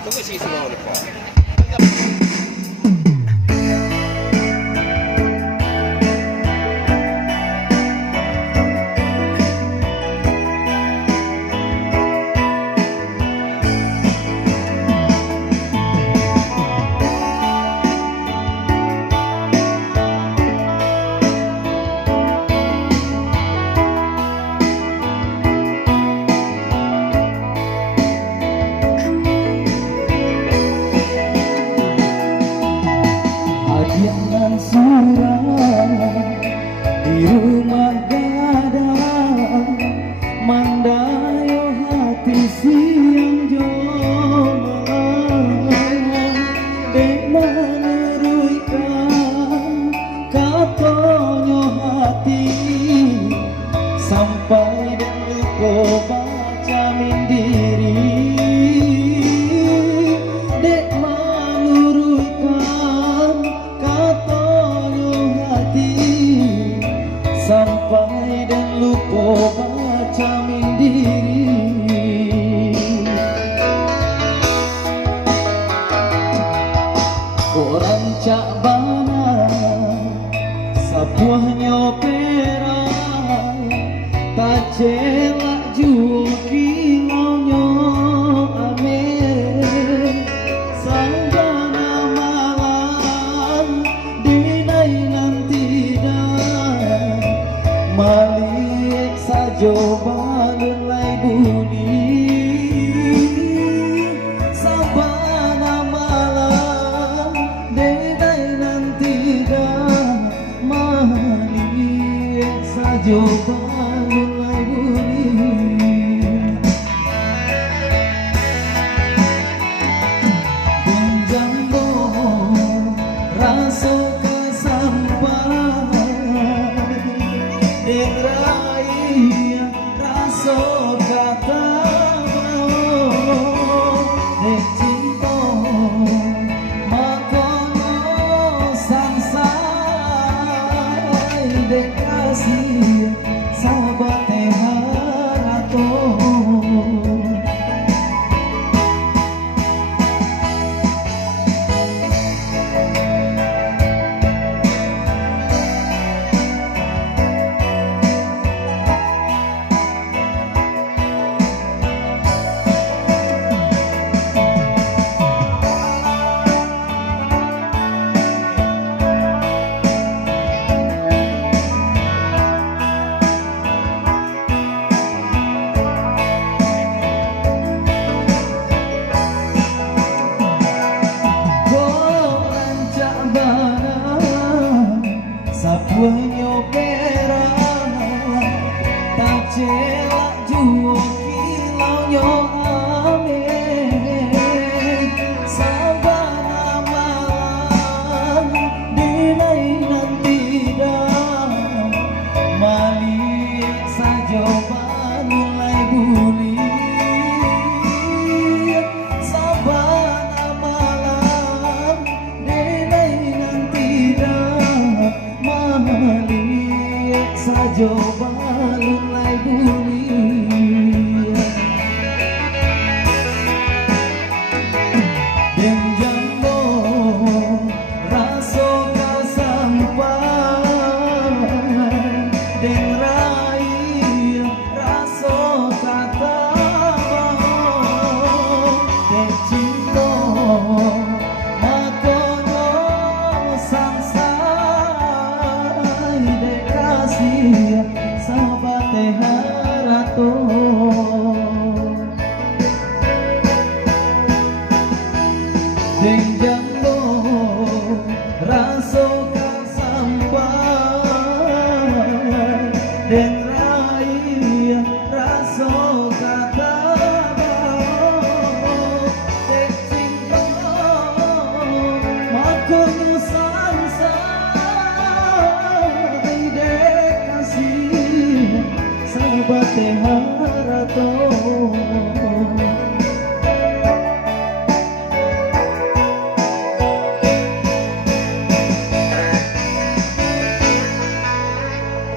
Tunggu sih semua lupa. Jangan surah di rumah gadang mandayo hati siang jombang dek meneruikan katonyo hati sampai dan lupa baca mindiri dek meneruikan sampai dan lupa baca mindiri. Orang cak bana sapuah nyopera tak celak jual kilonyo amin sanggana malam dinai nanti dah malik sajo balun lai buni sabana malam denai nanti dah malik sajo balun lai buni pinjambo raso kesampaian Rai raso kata dek cinta makono sangsai dek kasih sahabat harato sapuanyo perang tak celak juo kilonyo amin sabana malam dinai nanti dah malik sajo mulai buli sabana malam dinai nanti dah malik sajo balun lai bumi den jambo raso kasampai den rai raso kata den cinta makono sangsai dek kasih sahabat harato deng jambo raso kasampai deng rai raso kata dek cinta makono sangsai dek kasih sahabat harato